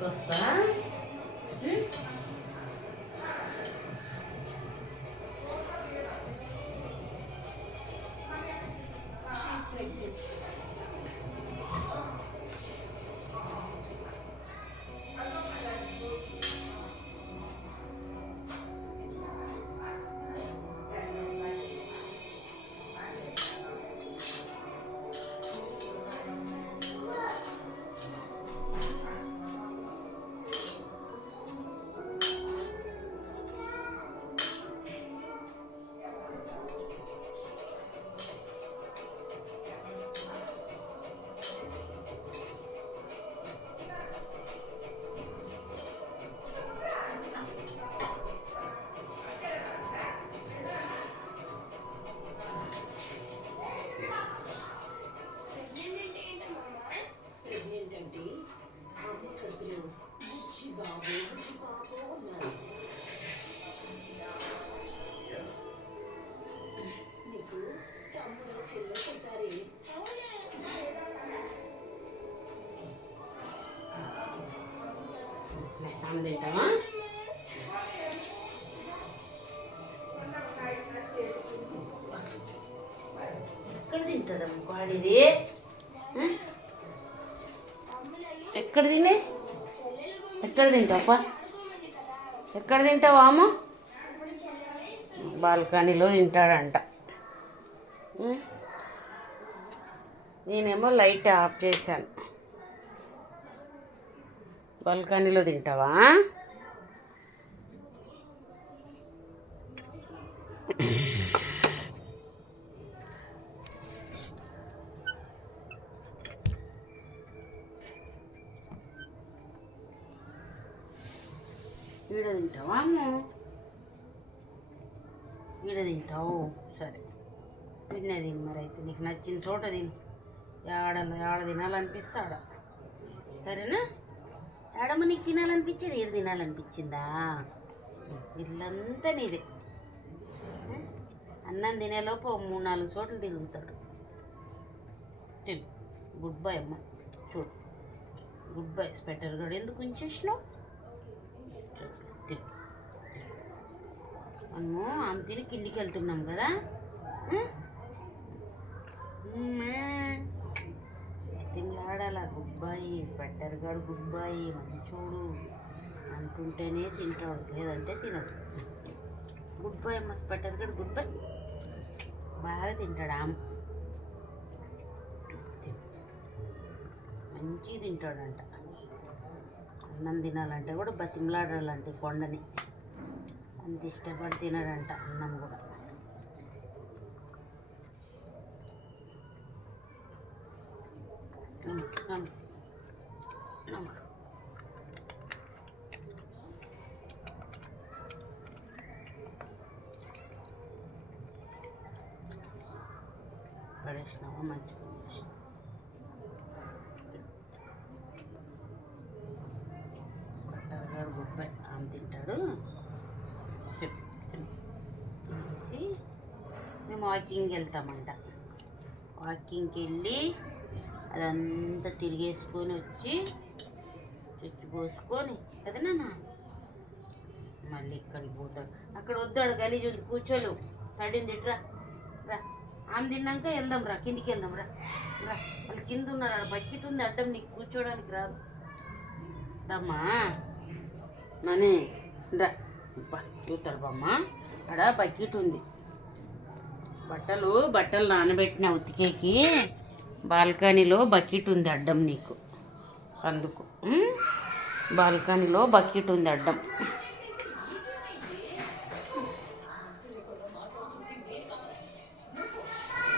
తీసుకొస్తా. తింటావా? ఎక్కడ తింటుందమ్మ వాడిది? ఎక్కడ తినే? ఎక్కడ తింటావా? ఎక్కడ తింటావా అమ్మ? బాల్కనీలో తింటాడంట. నేనేమో లైట్ ఆఫ్ చేశాను. బాల్కనీలో తింటావా? ఈడ తింటావా అమ్మ? ఈడ తింటావు? సరే తినే తిని మరి. అయితే నీకు నచ్చిన చోట తిని. ఆడ తినాలనిపిస్తే ఆడ. సరేనా? ఆడమ్మ నీకు తినాలనిపించేది ఏడు తినాలనిపించిందా? ఇల్లంతా నీదే. అన్నం తినేలోపు 3-4 చోట్ల తిరుగుతాడు. తిను. గుడ్ బై అమ్మ. చూడు, గుడ్ బై. స్వెటర్ కూడా ఎందుకు ఉంచేసినావు? తిను. మనము ఆమె తిని కిందికి వెళ్తున్నాం కదా. తినలాడాలా? Good bye. స్వెటర్ గాడు గుడ్ బై, మంచోడు అంటుంటేనే తింటాడు, లేదంటే తినడు. గుడ్ బై అమ్మ. స్వెటర్ గాడు గుడ్ బై. బాగా తింటాడు. ఆమె మంచిగా తింటాడంట. అన్నం తినాలంటే కూడా బతిమలాడాలంటే కొండని. అంత ఇష్టపడి తినడంట అన్నం కూడా. పడేసినావా? మంచి పని చేసినావు. Sweater good bye. ఆమె తింటాడు. తినేసి మేము వాకింగ్కి వెళ్తామంట. వాకింగ్కి వెళ్ళి అదంతా తిరిగేసుకొని వచ్చి చుచ్చు పోసుకొని కదా నాన్న మళ్ళీ ఇక్కడికి పోతాడు. అక్కడ వద్దాడు, గలీజ్ ఉంది, కూర్చోలేవు, తడింది. రా రా, ఆమె తిన్నాక వెళ్దాం రా, కిందికి వెళ్దాం రా. రా, వాళ్ళు కింద ఉన్నారు. ఆడ బకెట్ ఉంది అడ్డం, నీకు కూర్చోడానికి రాదు. దమ్మా మనీ రా. చూస్తాడు బమ్మ. ఆడ బకెట్ ఉంది. బట్టలు నానబెట్టిన ఉతికేకి బాల్కనీలో బకెట్ ఉంది అడ్డం నీకు. అందుకు బాల్కనీలో బకెట్ ఉంది అడ్డం.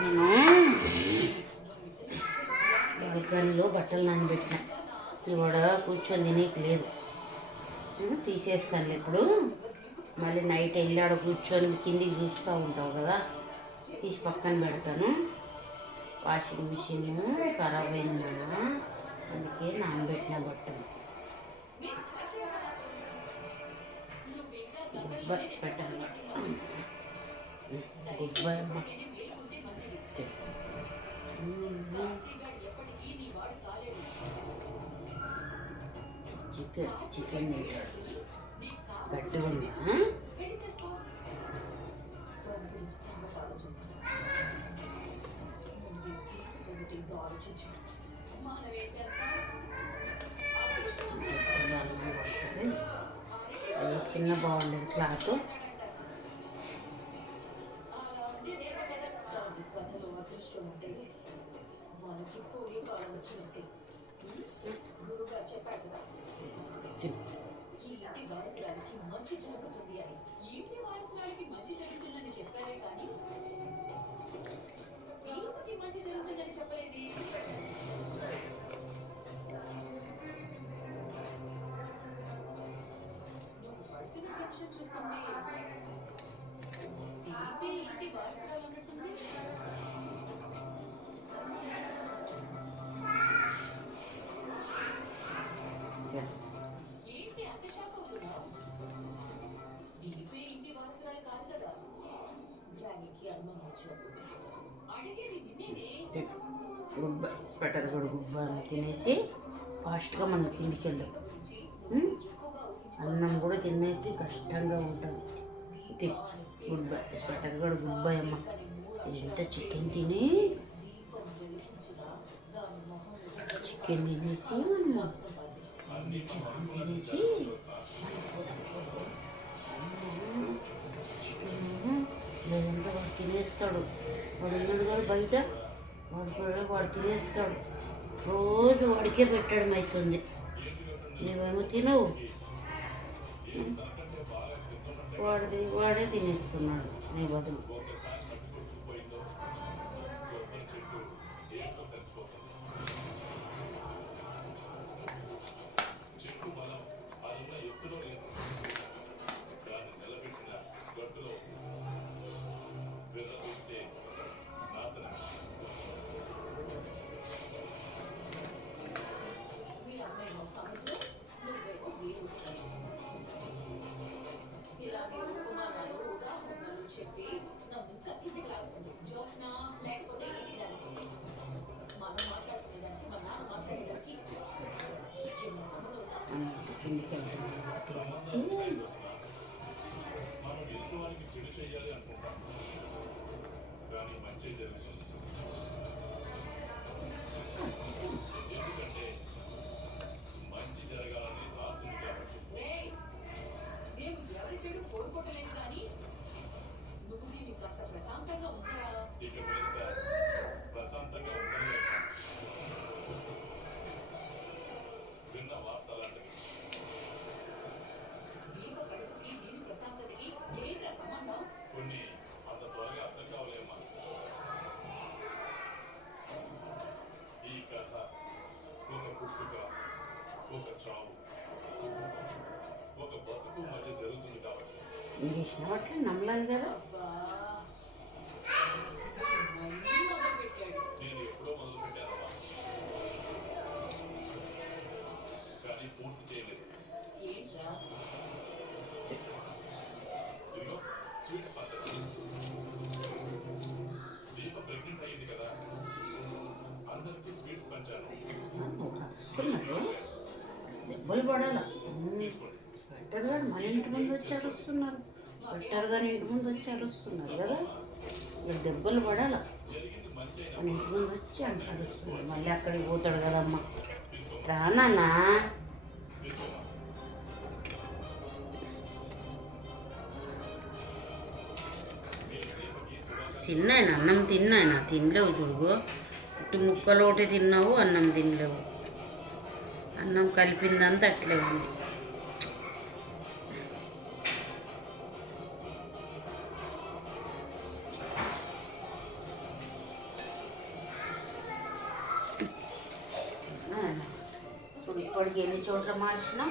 నేను బాల్కనీలో బట్టలు నానబెట్టిన. ఇవాడ కూర్చొని తినేకి లేదు. తీసేస్తాను ఇప్పుడు. మళ్ళీ నైట్ వెళ్ళి ఆడ కూర్చొని కిందికి చూస్తూ ఉంటావు కదా, తీసి పక్కన పెడతాను. వాషింగ్ మిషన్ ఖరాబ్ అయింది కదా, అందుకే నానబెట్టిన బట్టలు. గుడ్ బై పెట్టాలి. గుడ్ బై అమ్మ. చికెన్ తింటాడు. గట్టిగా ఉందా? అది చిన్న బాగుండేది క్లాత్. గుబ్బ స్వెటర్ కూడా గుబ్బ తినేసి ఫాస్ట్గా మనం కిందికి వెళ్దాం. అన్నం కూడా తినేకి కష్టంగా ఉంటుంది. గుడ్ బై స్వెటర్ కూడా గుడ్ బై అమ్మ. ఎంత చికెన్ తినేసి మనము చికెన్ లేదంటే వాడు తినేస్తాడు. వాడు ఉన్నాడు కదా బయట, వాడు తినేస్తాడు. రోజు వాడికే పెట్టడం అవుతుంది. నువ్వేమో తినవు, వాడే తినేస్తున్నాడు నీ బదులు. కిందికి వెళ్తున్నాం తినేసి. ఇంజక్షన్ బట్టి నమ్మలేదు కదా. దెబ్బలు పడాల. పెట్టరు కానీ మన ఇంటి ముందు వచ్చి అరుస్తున్నారు. పెట్టరు కానీ ఇంటి ముందు వచ్చి అరుస్తున్నారు కదా. ఇక దెబ్బలు పడాల. మన ఇంటి ముందు వచ్చి అరుస్తున్నారు. మళ్ళీ అక్కడికి పోతాడు కదమ్మా. రానా తిన్నాయన అన్నం తిన్నాయన తినలేవు చూడుగో. ఇటు ముక్కలు ఒకటి తిన్నావు, అన్నం తినలేవు. అన్నం కలిపిందంతా అట్లే ఉంది. ఇప్పుడు ఇప్పటికి ఎన్ని చోట్ల మార్చినా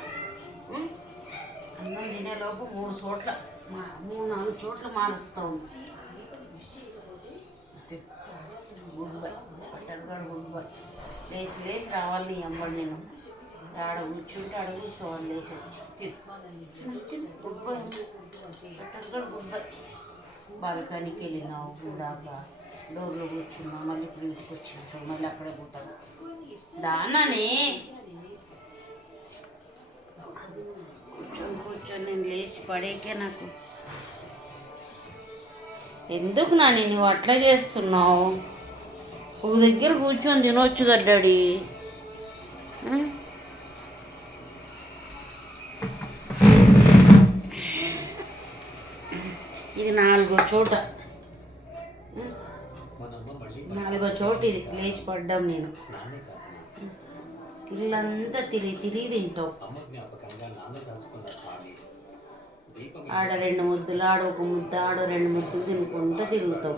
అన్నం తినేలోపు 3-4 చోట్ల మారుస్తూ ఉంది. గుడ్ బై స్వెటర్ కూడా గుడ్ బై. లేచి రావాలి నీ అమ్మ. నేను ఆడ కూర్చుంటే ఆడ కూర్చోవాలి. లేచి వచ్చి గుడ్ బై స్వెటర్ కూడా గుడ్ బై. బాల్కనీకి వెళ్ళినావు ఇందాక, డోర్లో కూర్చున్నావు, మళ్ళీ ఇప్పుడు ఇంటికి వచ్చి మళ్ళీ అక్కడే పోతాను. దానానే కూర్చొని కూర్చొని నేను లేచి పడేకే నాకు ఎందుకు నాని నువ్వు అట్లా చేస్తున్నావు? ఒక దగ్గర కూర్చొని తినొచ్చు కదా డాడీ. ఇది నాలుగో చోట ఇది లేచి పడ్డాం. నేను ఇల్లంతా తిరిగి తిరిగి తింటావు. ఆడ 2 ముద్దులు, ఆడ 1 ముద్ద, ఆడ 2 ముద్దులు తినుకుంటూ తిరుగుతావు.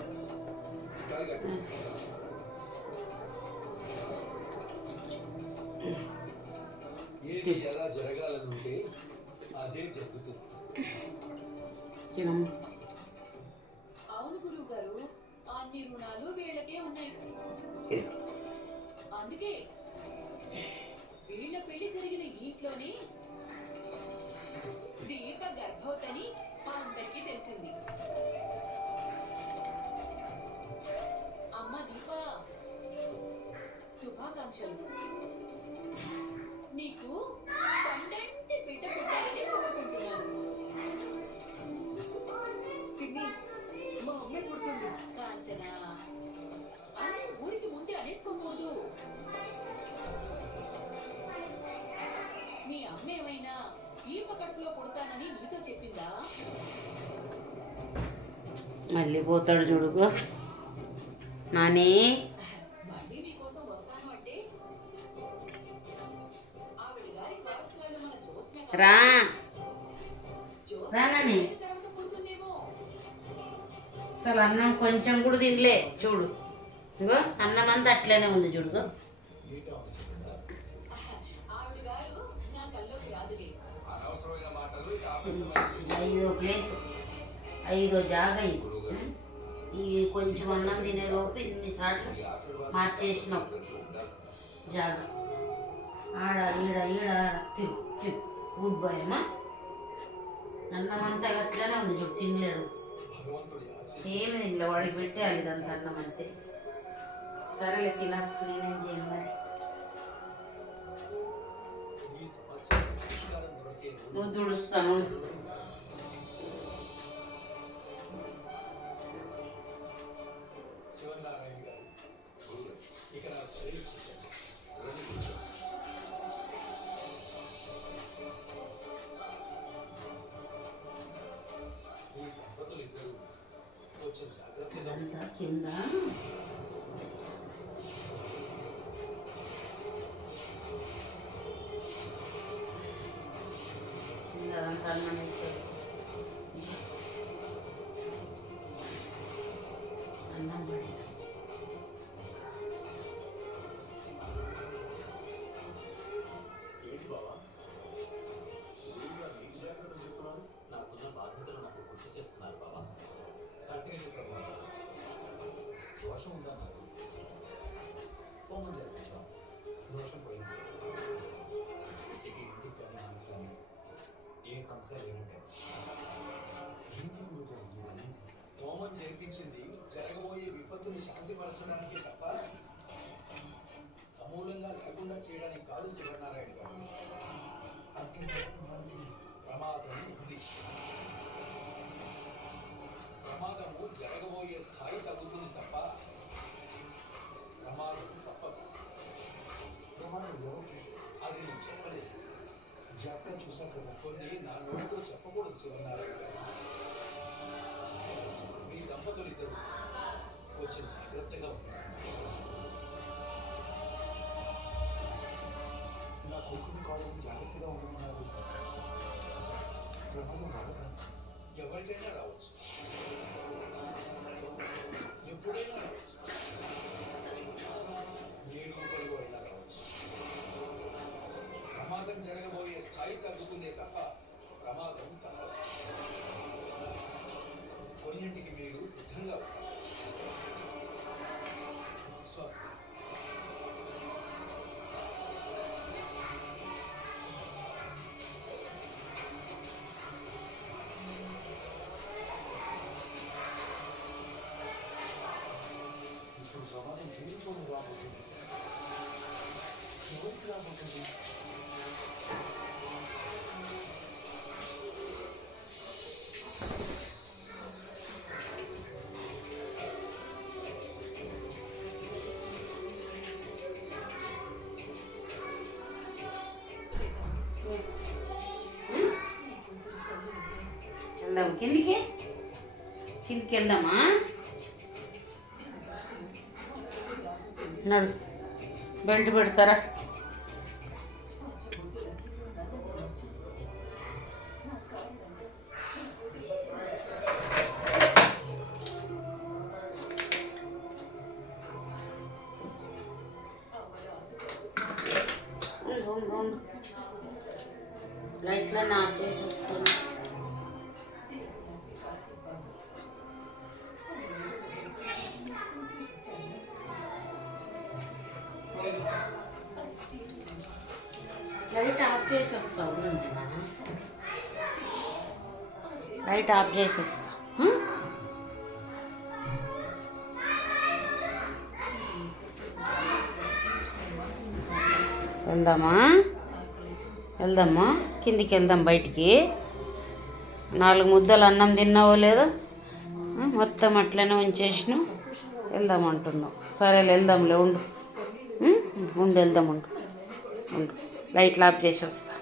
అవును గురువు గారు, అన్ని రుణాలు వీళ్ళకే ఉన్నాయి. అందుకే వీళ్ళ పెళ్లి జరిగిన ఇంట్లోనే దీప గర్భవతిని అందరికీ తెలిసింది. అమ్మ దీప, శుభాకాంక్షలు. నీకు పండంటి బిడ్డ పుట్టాలని కోరుకుంటున్నాను. మా అమ్మాయి పుడుతుంది. కాంచన, అన్నీ ఊరికి ముందే అనేసుకోకూడదు. మీ అమ్మ ఏమైనా దీప కడుపులో పుడతానని నీతో చెప్పిందా? మళ్ళీ పోతాడు చూడుకో నాని. మళ్ళీ మీకోసం వస్తాను అంటే ఆవిడ గారి వారసురాలు మన జ్యోత్స్న రా నాని అసలు అన్నం కొంచెం కూడా తినలే చూడు. ఇంకో అన్నం అంతా అట్లనే ఉంది చూడుకో. ఐదో ప్లేసు, 5వ జాగా ఇది. ఇది కొంచెం అన్నం తినేలోపు ఇన్నిసార్లు మార్చేసినాం జాగా. ఆడ ఈడ ఈడ ఆడ తిరు తిరు. గుడ్ బాయ్ అమ్మా. అన్నం అంతా అట్లనే ఉంది చూడు, తినలేడు. ఏమి తినలే, వాడికి పెట్టేయాలి ఇదంతా అన్నం అంతే. సరేలే తినకు, నేనేం చేయను మరి. నువ్వు తుడుస్తాను. ఇదంతా కింద అదంతా అన్నం వేసాడు. అన్నం పడి నాకున్న బాధ్యతలు నాకు గుర్తు చేస్తున్నారు బాబా. దోషం ఉందా నాకు? హోమం జరిపించాం, దోషం పోయింది. ఇక ఇంటికి కానీ నాకు కానీ ఏ సమస్య లేనంటే హోమం జరిపించింది జరగబోయే విపత్తుని శాంతిపరచడానికి తప్ప సమూలంగా లేకుండా చేయడానికి కాదు శివనారాయణ గారు. ప్రమాదం ఉంది. ప్రమాదము జరగబోయే స్థాయి తగ్గుతుంది తప్ప ప్రమాదం తప్పదు. ప్రమాదం ఎవరికి? అది నేను చెప్పలేదు. జాతకం చూసాం కదా. కొన్ని నా నోటితో చెప్పకూడదు శివనారాయణ గారు. మీ దంపతులు ఇద్దరు కొంచెం జాగ్రత్తగా ఉన్నారు. నా కొడుకుని కావాలని జాగ్రత్తగా ఉండమన్నారు. ప్రమాదం రావడం ఎవరికైనా రావచ్చు, ఎప్పుడైనా రావచ్చు, ఏ రూపంలో అయినా రావచ్చు. ప్రమాదం జరగబోయే స్థాయి తగ్గుతుందే తప్ప ప్రమాదం తప్పదు. కొన్నింటికి మీరు సిద్ధంగా ఉంటారు. స్వస్తి. ప్రమాదం తీరుకొని రాబోతుంది. ఎవరికి రాబోతుంది? కిందికి వెళ్దామా? నడు, బెల్ట్ పెడతారా? లైట్లన్నీ ఆఫ్ చేసి వస్తాను. లైట్ ఆఫ్ చేసి వస్తావు. లైట్ ఆఫ్ చేసి వస్తా. వెళ్దామా కిందికి వెళ్దాం. బయటికి 4 ముద్దలు అన్నం తిన్నావో లేదో, మొత్తం అట్లనే ఉంచేసినావు. వెళ్దాం అంటున్నావు. సరేలే వెళ్దాంలే. ఉండు వెళ్దాం. ఉండు లైట్లు ఆఫ్ చేసి వస్తా.